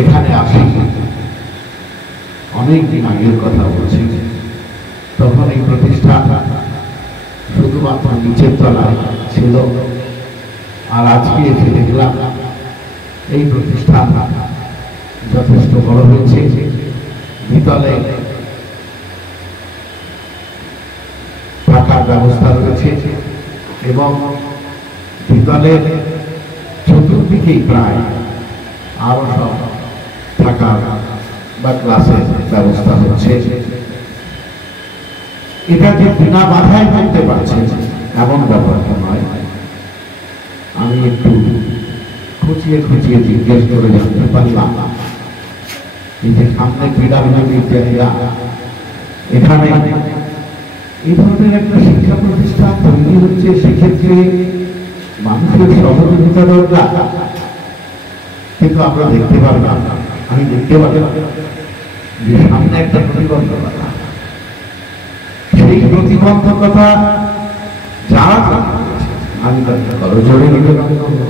এখানে আসি অনেক দিন আগের কথা বলছি। তখন এই প্রতিষ্ঠান শুধুমাত্র নিচের তলায় ছিল, আর আজকে এসে দেখলাম এই প্রতিষ্ঠান যথেষ্ট বড় হয়েছে। দ্বিতলে থাকার ব্যবস্থা রয়েছে এবং দ্বিতলের চতুর্দিকেই প্রায় আরো সব থাকার বা ক্লাসের ব্যবস্থা হচ্ছে। এটা যে বিনা বাধায় করতে পারছে এমন ব্যাপারটা নয়। আমি একটু খুঁচিয়ে খুঁচিয়ে জিজ্ঞেস করে জানতে পারলাম এই যে সামনে ক্রীড়াবিদ বিদ্যার্থীরা এখানে এই ধরনের একটা শিক্ষা প্রতিষ্ঠান তৈরি হচ্ছে, সেক্ষেত্রে মানুষের সহযোগিতা দরকার। কিন্তু আমরা দেখতে পারলাম, আমি দেখতে পারলাম যে সামনে একটা প্রতিবন্ধকতা, সেই প্রতিবন্ধকতা যারা আমি তাদের করজোড়ে নিবেদন করব।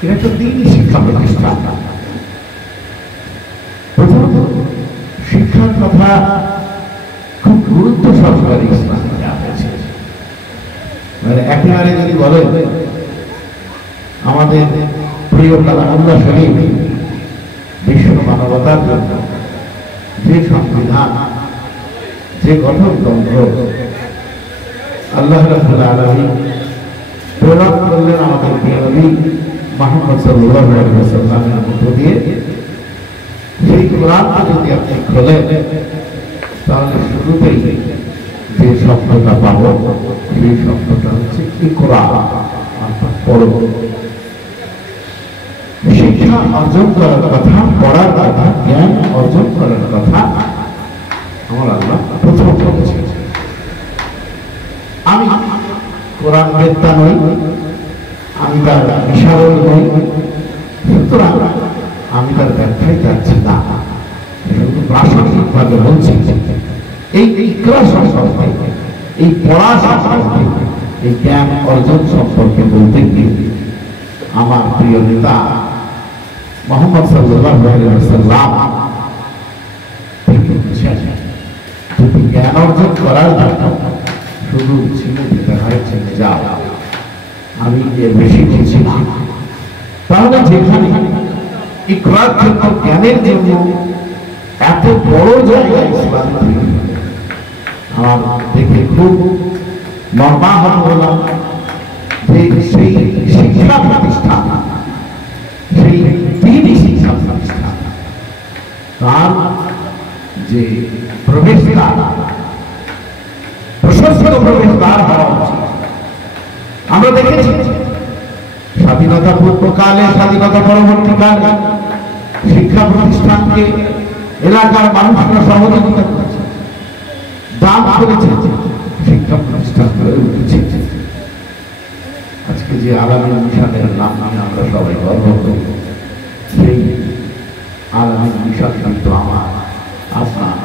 এটা একটা দিনই শিক্ষা প্রতিষ্ঠান। প্রথমত শিক্ষার কথা খুব গুরুত্ব সহকারে ইসলাম দেওয়া হয়েছে। মানে একেবারে যদি বলেন আমাদের প্রিয় কালামুল্লাহ শরীফ বিশ্ব মানবতার জন্য যে সংবিধান, যে গঠনতন্ত্র আল্লাহ রাব্বুল আলামিন প্রেরণ করলেন আমাদের প্রিয় নবী মুহাম্মদ সাল্লাল্লাহু আলাইহি ওয়াসাল্লামের মধ্য দিয়ে, সেই কোরআনটা যদি আপনি খোলেন তাহলে শুরুতেই যে শব্দটা পাবো সেই শব্দটা হচ্ছে ইকরা, অর্থাৎ পড়ো। শিক্ষা অর্জন করার কথা, পড়ার কথা, জ্ঞান অর্জন করার কথা আমার আল্লাহ প্রথম বলেছে। আমি কোরআন বেত্তা নই, আমি তার বিশারদ নই, সুতরাং আমি তার ব্যাখ্যায় যাচ্ছি না, শুধু প্রাসঙ্গিক ভাবে বলছি। এই ইকরা সম্পর্কে, এই পড়া সম্পর্কে, এই জ্ঞান অর্জন সম্পর্কে বলতে গিয়ে আমার প্রিয় নেতা মুহাম্মদ সাল্লাল্লাহু আলাইহি ওয়াসাল্লাম তুমি জ্ঞান অর্জন করার জন্য শুধু ছেলে যেতে হয়, ছেলে যাও, আমি এর বেশি কিছু না। তাহলে যেখানে ইকরার জন্য, জ্ঞানের জন্য এত বড় জায়গা ইসলাম আমার দেখে খুব মর্মাহত হলাম যে সেই শিক্ষা প্রতিষ্ঠান, সেই দিনই শিক্ষা প্রতিষ্ঠান, তার যে প্রবেশদ্বার, প্রশস্ত প্রবেশদ্বার হওয়া উচিত। আমরা দেখেছি স্বাধীনতা পূর্বকালে, স্বাধীনতা পরবর্তীকালে শিক্ষা প্রতিষ্ঠানকে এলাকার মানুষরা সহযোগিতা করেছে, দান করেছে, শিক্ষা প্রতিষ্ঠান গড়ে উঠেছে। আজকে যে আলামিন মিশনের নাম নিয়ে আমরা সবাই গর্ব করি, সেই আলামিন মিশন কিন্তু আমার আপনার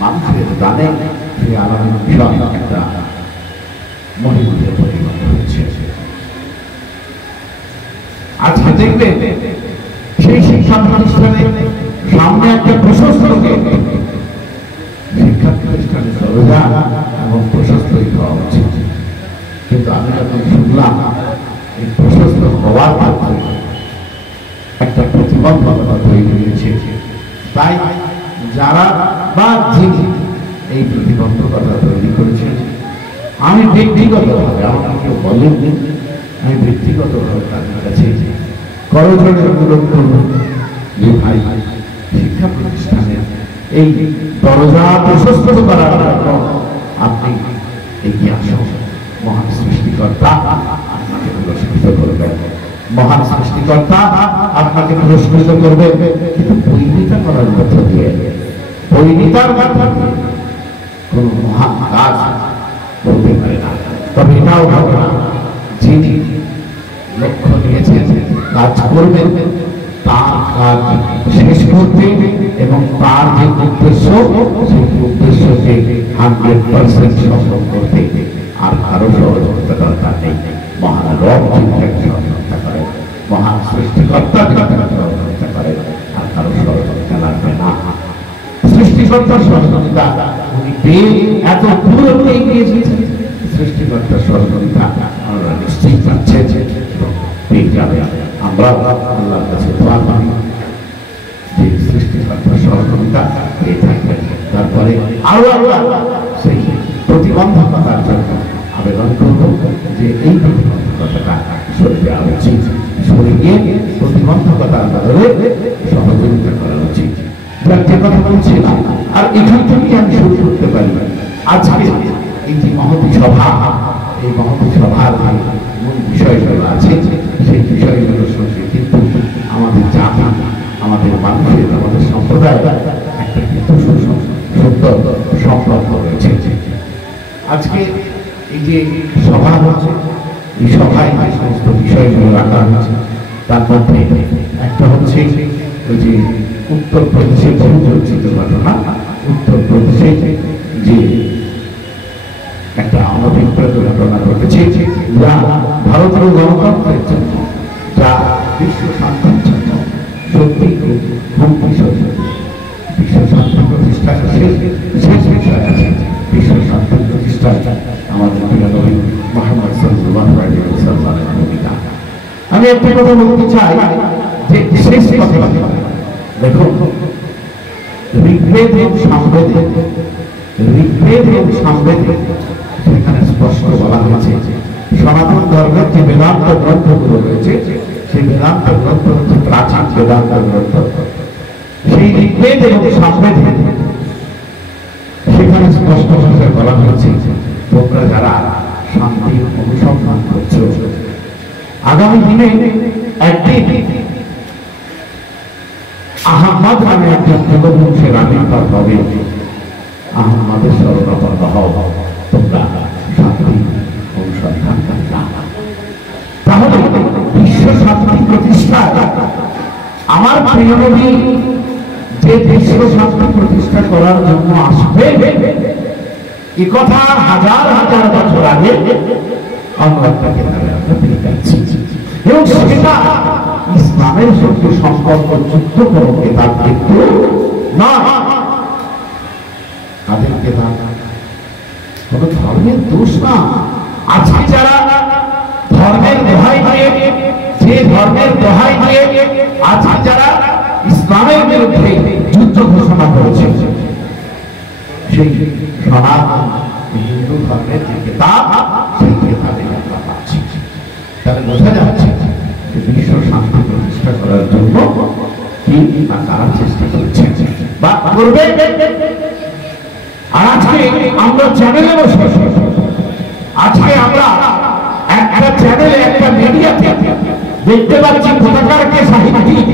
মানুষের দানে সেই আলামিন মিশন একটা মহিমাতে পরিণত হয়েছে। আজকে দেখবেন সেই শিক্ষা প্রতিষ্ঠানের সামনে একটা প্রশস্ত গেট, শিক্ষা প্রতিষ্ঠানের দরজা এবং প্রশস্তই হওয়া উচিত। কিন্তু আমি যখন শুনলাম এই প্রশস্ত হওয়ার মাধ্যমে একটা প্রতিবন্ধকতা তৈরি হয়েছে, তাই যারা বা যিনি এই প্রতিবন্ধকতা তৈরি করেছেন, আমি ব্যক্তিগতভাবে, আমাকে কেউ বলেননি, আমি ব্যক্তিগতভাবে তাদের কাছে করজোড়ে অনুরোধ করব যে ভাই, শিক্ষা প্রতিষ্ঠানের এই দরজা প্রশস্ত করার জন্য আপনি এগিয়ে আসুন। মহান সৃষ্টিকর্তা আপনাকে পুরস্কৃত করবেন, মহান সৃষ্টিকর্তা আপনাকে পুরস্কৃত করবে, কিন্তু বৈরিতা করার মধ্য দিয়ে, বৈরিতার মাধ্যমে কোন মহান কাজ করতে পারে না। তবে এটাও হবে না, যিনি লক্ষ্য নিয়েছেন কাজ করবেন, তার কাজ শেষ করতে এবং তার যে উদ্দেশ্য, সেই উদ্দেশ্যকে 100% সফল করতে আর কারো সহযোগিতা দরকার নেই। মহান রব সহযোগিতা করেন, মহান সৃষ্টিকর্তা সৃষ্টিকর্তার সহযোগিতা উনি পেয়ে এত দূরত্বে এগিয়ে এসেছেন। সৃষ্টিকর্তার সহযোগিতা আমরা নিশ্চয়ই পাচ্ছে পেয়ে যাবে। আমরা আল্লাহর কাছে দোয়া করি যে সৃষ্টিকর্তার সহযোগিতা পেয়ে থাকবেন। তারপরে আরো আল্লাহ সেই প্রতিবন্ধকতার জন্য আবেদন করব যে এই প্রতিবন্ধকতাটা সরে দেওয়া উচিত, সরে গিয়ে প্রতিবন্ধকতার বদলে সহযোগিতা করা উচিত। যে কথা বলছিলাম, আর এখান থেকে আমি শুরু করতে পারি। আজকে এই যে মহতী সভা, এই মহতী সভার মূল বিষয়গুলো আছে, সেই বিষয়গুলোর সঙ্গে কিন্তু আমাদের জাতি, আমাদের মানুষের, আমাদের সম্প্রদায় একটা কিন্তু সুন্দর সম্পর্ক রয়েছে। আজকে এই যে সভা হচ্ছে, এই সভায় যে সমস্ত বিষয়গুলো রাখা হচ্ছে, তার মধ্যে একটা হচ্ছে ওই যে উত্তরপ্রদেশে বহু চর্চিত ঘটনা, উত্তরপ্রদেশে যে একটা অনভিপ্রেত ঘটনা ঘটেছে, যা ভারতীয় গণতন্ত্রের জন্য, যা বিশ্ব শান্তির জন্য সত্যি হুমকি স্বরূপ। বিশ্ব শান্তি প্রতিষ্ঠায় শেষ বিষয় আছে। বিশ্ব শান্তি প্রতিষ্ঠায় আমাদের প্রিয় নবী মুহাম্মদ সাল্লাল্লাহু আলাইহি ওয়াসাল্লামের ভূমিকা। আমি একটা কথা বলতে চাই যে শেষ কথা, দেখুন ঋগ্বেদ এবং সামবেদে, ঋগ্বেদ এবং সামবেদে সেখানে স্পষ্ট বলা হয়েছে সনাতন ধর্মের যে বেদান্ত গ্রন্থগুলো রয়েছে, সেই বেদান্ত গ্রন্থ হচ্ছে প্রাচীন বেদান্ত গ্রন্থ। সেই ঋগ্বেদ এবং সামবেদে সেখানে স্পষ্ট ভাষায় বলা হয়েছে তোমরা যারা শান্তির অনুসন্ধান করছো, আগামী দিনে একদিন আহম্মদ নামে একজন যুগবংশের আবির্ভাব হবে। আহম্মদের শরণাপন্ন হও, তোমরা শান্তি অনুসন্ধান করবা। তাহলে বিশ্ব শান্তি প্রতিষ্ঠায় আমার প্রিয় নবী যে বিশ্ব শান্তি প্রতিষ্ঠা করার জন্য আসবে, এ কথা হাজার হাজার বছর আগে আমরা তাকে পেয়ে যাচ্ছি। এবং সেটা ইসলামের সঙ্গে সম্পর্ক যুক্ত কোনো কেতাব কিন্তু নয়। তাদের কেতাব কোন ধর্মের দোষ না। আজকে যারা ধর্মের দোহাই দিয়ে, যে ধর্মের দোহাই দিয়ে আজকে যারা ইসলামের বিরুদ্ধে যুদ্ধ ঘোষণা করেছে, সেই সনাতন হিন্দু ধর্মের যে কেতাব, সেই কেতাবে আমরা পাচ্ছি। তাহলে বোঝা যাচ্ছে যে বিশ্ব শান্তি প্রতিষ্ঠা করার জন্য কি না তারা চেষ্টা করছেন বা করবে। আর আজকে আমরা চ্যানেলে বসে, আজকে আমরা একটা চ্যানেলে, একটা মিডিয়াতে দেখতে পাচ্ছি কোথাকারকে সাহিত্যিক,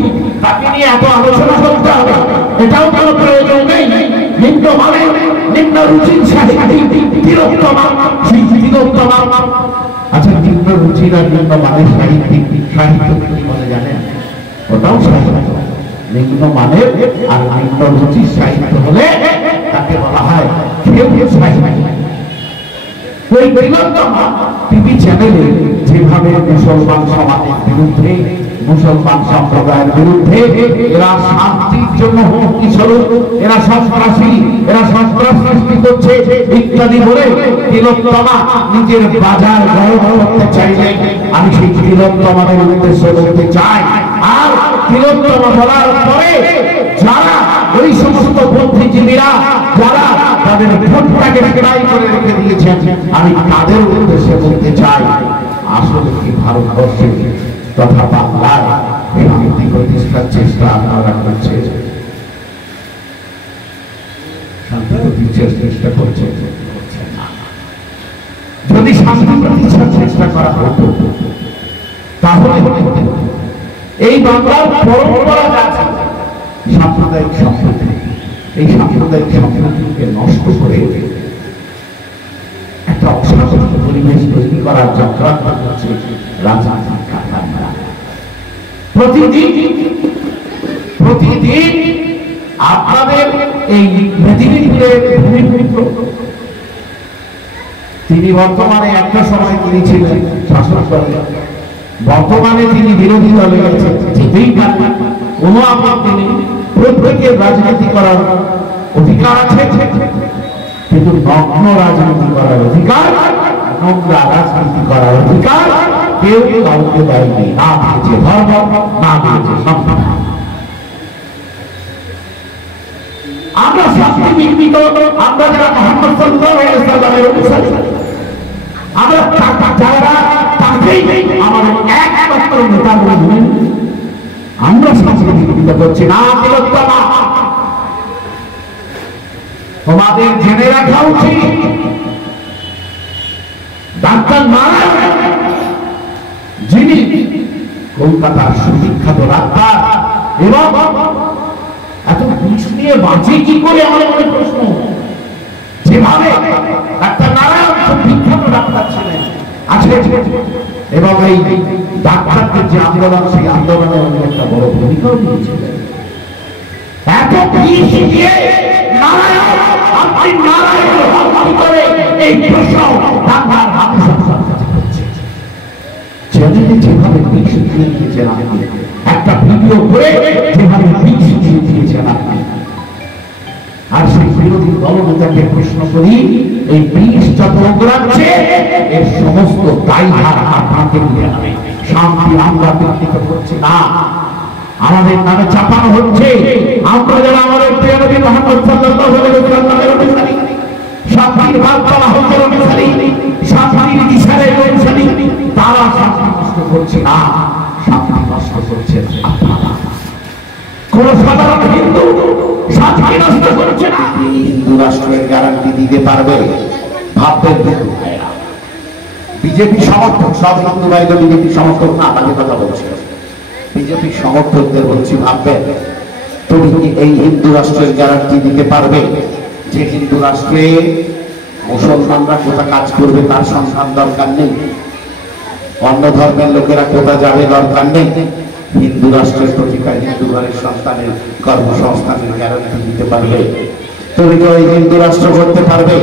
তাকে নিয়ে এত আলোচনা করতে হবে, এটাও কোনো প্রয়োজন নেই। নিম্ন মানে নিম্ন রুচির সাহিত্যিক তিলোত্তমা, সেই তিলোত্তমা। আচ্ছা, নিম্ন রুচির আর নিম্ন মানের সাহিত্যিক, সাহিত্য কি বলে জানেন? ওটাও সাহিত্য। নিম্ন মানের আর নিম্ন রুচির সাহিত্য হলে তাকে বলা হয় কেউ সাহিত্য। ওই তিলোত্তমা টিভি চ্যানেলে যেভাবে মুসলমান সমাজের বিরুদ্ধে, মুসলমান সম্প্রদায়ের বিরুদ্ধে, এরা শান্তির জন্য হুমকি স্বরূপ, এরা সন্ত্রাসী, এরা সন্ত্রাস সৃষ্টি করছে ইত্যাদি বলে তিলোত্তমা নিজের বাজার গরম করতে চাইলেন। আমি সেই তিলোত্তমাদের উদ্দেশ্য বলতে চাই। আর তিলোত্তমা বলার পরে যারা ওই সমস্ত বুদ্ধিজীবীরা যারা তাদের ভোটটাকে ট্রাই করে রেখে দিয়েছেন, আমি তাদের উদ্দেশ্যে বলতে চাই, আসলে কি ভারতবর্ষে তথা বাংলায় শান্তি প্রতিষ্ঠার চেষ্টা আপনারা করছে? শান্তি প্রতিষ্ঠার চেষ্টা করছে না। যদি শান্তি প্রতিষ্ঠার চেষ্টা করা হতো, তাহলে এই বাংলার পরম্পরা আছে সাম্প্রদায়িক সম্প্রীতি, এই সাম্প্রদায়িক সম্প্রীতিকে নষ্ট করে একটা অসাধারণ পরিবেশ তৈরি করার চক্রান্ত হচ্ছে রাজনৈতিক কারবারীরা। প্রতিদিন আপনাদের এই মেদিনীপুরের ভূমিপুত্র, তিনি বর্তমানে একটা সময় তিনি ছিলেন শাসক দলে, বর্তমানে তিনি বিরোধী দলে গেছেন, যেতেই পারেন, কোনো আপত্তি নেই। প্রত্যেকের রাজনীতি করার অধিকার আছে, কিন্তু নগ্ন রাজনীতি করার অধিকার, নোংরা রাজনীতি করার অধিকার কেউ কাউকে দেয়নি। না দিয়েছে ধর্ম, না দিয়েছে সংবিধান। আমরা শাস্তি বিঘ্নিত, আমরা যারা মুহাম্মদ সাল্লাল্লাহু আলাইহি ওয়াসাল্লামের অনুসারী, আমরা যারা তাকেই আমাদের একমাত্র নেতা বলে মনে, আমরা শাস্তি বিঘ্নিত করছি না। তোমাদের জেনে রাখা উচিত, ডাক্তার নারায়ণ, যিনি কলকাতার সুবিখ্যাত ডাক্তার, এবং এত বিষ নিয়ে বাঁচে কি করে আমার মনে প্রশ্ন। যেভাবে ডাক্তার নারায়ণ খুব বিখ্যাত ডাক্তার ছিলেন, আছে, এবং এই ডাক্তারদের যে আন্দোলন, সেই আন্দোলনে উনি একটা বড় ভূমিকাও নিয়েছিলেন। এত বিষ দিয়ে নারায়ণ, আপনি নারায়ণ ভক্তি করে এই প্রশ্ন ঢাকার মানুষ করছে। চ্যানেলে যেভাবে বিষ দিয়ে দিয়েছেন আপনি, একটা ভিডিও করে যেভাবে বিষ দিয়ে দিয়েছেন আপনি, আর সেই বিরোধী দলনেতাকে প্রশ্ন করি, এই বিষ যত উগড়াচ্ছে এর সমস্ত দায়ভার আপনাকে নিয়ে হবে। শান্তি আমরা ব্যক্তিগত করছি না, আমাদের নামে চাপানো হচ্ছে। আমরা যারা আমাদের প্রিয় নবী মুহাম্মদ সাল্লাল্লাহু আলাইহি ওয়াসাল্লামের অনুসারী, শান্তির বার্তা হচ্ছে অনুসারী, শান্তির ইশারায় অনুসারী, তারা শান্তি নষ্ট করছে না, শান্তি নষ্ট করছে আপনারা। কোন সাধারণ হিন্দু শান্তি নষ্ট করছে না। হিন্দু রাষ্ট্রের গ্যারান্টি দিতে পারবে? ভাববেন হিন্দু ভাইরা, বিজেপি সমর্থক সব হিন্দু ভাই তো বিজেপি সমর্থক না, বাজে কথা বলছে। বিজেপি সমর্থকদের বলছি, ভাববেন তুমি কি এই হিন্দু রাষ্ট্রের গ্যারান্টি দিতে পারবে যে হিন্দু রাষ্ট্রে মুসলমানরা কোথা কাজ করবে তার সন্ধান দরকার নেই, অন্য ধর্মের লোকেরা কোথা যাবে দরকার নেই? হিন্দু রাষ্ট্রের প্রতিটা হিন্দু ঘরের সন্তানের কর্মসংস্থানের গ্যারান্টি দিতে পারবে? তুমি তো এই হিন্দু রাষ্ট্র করতে পারবে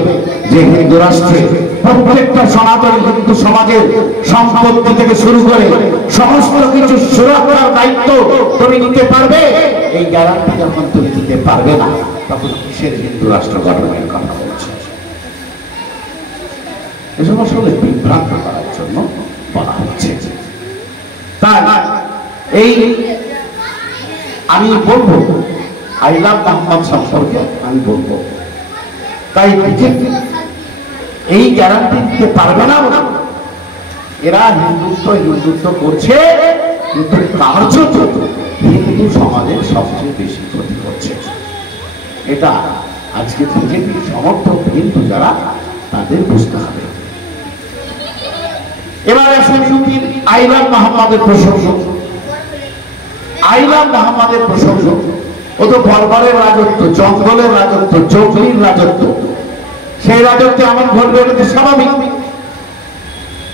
যে হিন্দু রাষ্ট্রে প্রত্যেকটা সনাতনী হিন্দু সমাজের সম্পত্তি থেকে শুরু করে সমস্ত কিছু সুরক্ষার দায়িত্ব তুমি নিতে পারবে? এই গ্যারান্টি যখন তুমি দিতে পারবে না, তখন কিসের হিন্দু রাষ্ট্র গঠনের কথা বলছো? এসব আসলে বিভ্রান্ত করার জন্য বলা হচ্ছে। তাই এই আমি বলবো, আই লাভ মোহাম্মদ সম্পর্কে আমি বলবো, তাই বিজেপি এই গ্যারান্টি দিতে পারবে না। এরা হিন্দুত্ব করছে, কিন্তু কার্যত হিন্দু সমাজের সবচেয়ে বেশি ক্ষতি করছে। এটা আজকে বিজেপির সমর্থক হিন্দু যারা, তাদের বুঝতে হবে। এবার আসেন ইউপির আইলাম মোহাম্মদের প্রসঙ্গ। আইলাম মোহাম্মদের প্রসঙ্গ, ও তো বর্বরের রাজত্ব, জঙ্গলের রাজত্ব, জঙ্গলির রাজত্ব, সেই রাজত্বে এমন ঘটবে, এটা তো স্বাভাবিক।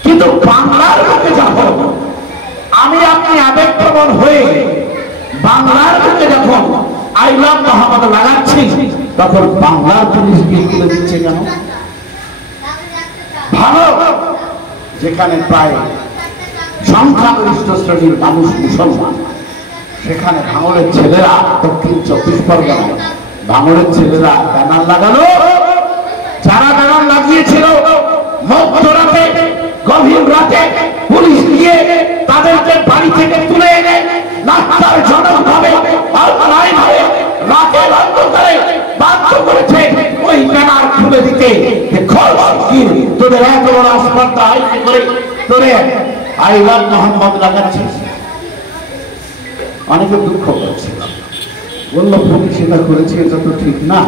কিন্তু বাংলার বুকে যখন আমি আপনি আবেগপ্রবণ হয়ে বাংলার বুকে যখন আইলাম মোহাম্মদ লাগাচ্ছি, তখন বাংলার পুলিশ বিল তুলে দিচ্ছে কেন? ভালো, যেখানে প্রায় সংখ্যাগরিষ্ঠ শ্রেণীর মানুষ মুসলমান, সেখানে ভাঙড়ের ছেলেরা, দক্ষিণ 24 পরগনায় ভাঙড়ের ছেলেরা ব্যানার লাগালো। যারা ব্যানার লাগিয়েছিল মধ্যরাতে, গভীর রাতে পুলিশ গিয়ে তাদেরকে বাড়ি থেকে তুলে এনে নাস্তার জনক ভাবে রাতের অন্ধকারে বাধ্য করেছে ওই ব্যানার খুলে দিতে। তোদের এত বড় আসপাতা করে তোরে আইলাম মোহাম্মদ লাগাচ্ছিস। অনেকে দুঃখ করছে, বললো পুলিশ এটা করেছে, এটা তো ঠিক না।